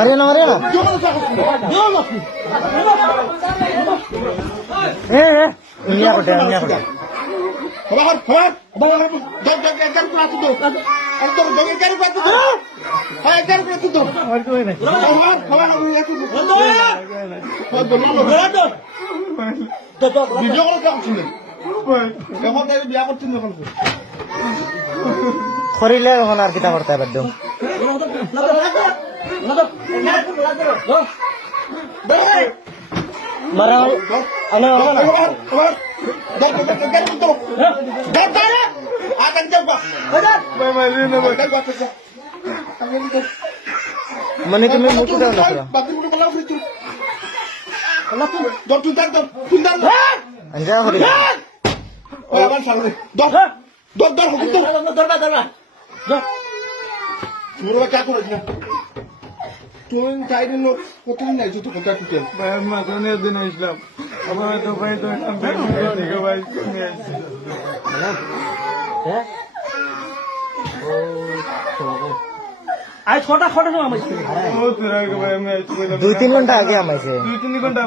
Mariana. Ini aku deh. খবর বিয়া করছেন যখন করিলে এখন আর কিতা করতে পারদ মারা আনে মানে তুমি মুখে দাও না আঞ্জা হরি কতদিন নাই তো কথা টুটেল দিন আসলাম আবার তো ভাই তো ভাই আজ ছটা সময় আমাইছে 2-3 ঘন্টা আগে আমাইছে 2-3 ঘন্টা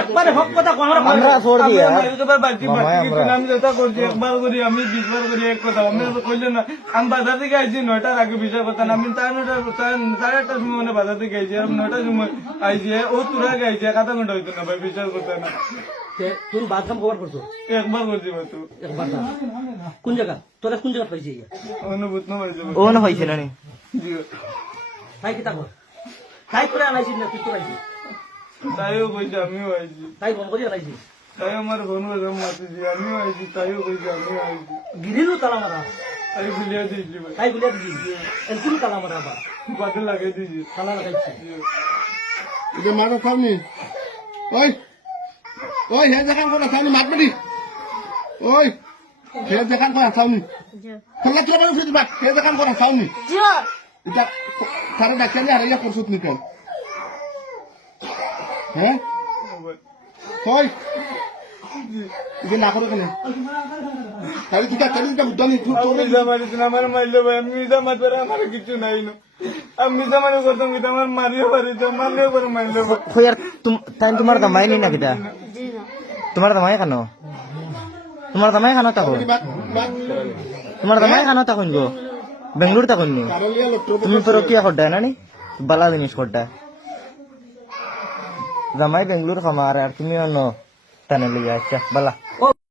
একবারে হক কথা আমরা ছোড় দিয়া একবার করি আমি 20 বার করি এক কথা আমি কইলে না আমি বাজার থেকে আইছি 9টার আগে বিষয় কথা না আমি 9:30 সময় মানে বাজার থেকে আইছি আর 9টার সময় আইছি ও তোরা আইছি আধা ঘন্টা হইতো না ভাই বিচার করতে না তুমি বাথরুম কভার করছো একবার করছি তো একবার কোন জায়গা তোরা কোন জায়গা পাইছি অনুভূত না পাইছি ও না হইছে না নি তাই কিতা কর তাই করে আনাইছিস না তুই তো আইছিস তাইও কইছে আমিও আইছি তাই বল করে আনাইছিস তাই আমার ফোন বাজার মাতিছি আমিও আইছি তাইও কইছে আমিও আইছি গিরিলু তালা মারা তাই গুলিয়া দিয়েছি ভাই তাই বলিয়া দিছি এলকুল তালা মারা আবার বাদে লাগাই দিয়েছি তালা লাগাইছি এটা মারা খাওনি ওই হে দেখান কোন খাওনি মারবি ওই হে দেখান কোন খাওনি তোলা তোলা বলে ফিরে বাক হে দেখান কোন খাওনি এটা তারা ডাক্তার হারাইয়া করছত নি কেন হ্যাঁ ওই এটা না করে কেন তাহলে তুই ডাক্তার দিতে বুঝনি তুই তোর আমার মারলো ভাই আমি মিজা মারবার আমার কিছু নাই না আমি মিজা মারে করতাম কিন্তু আমার মারিও পারি তো মারলেও করে মারলো কইয়ার তাই তোমার দামাই নি না কিটা তোমার দামাই কেন তোমার দামাই খানো তখন তোমার দামাই খানো তখন গো বেঙ্গলোর তখন নি তুমি পরকিয়া করডা না নি বালা জিনিস করডা জামাই বেঙ্গলোর খামার আর তুমি অন্য টানে লিয়া আচ্ছা বালা ও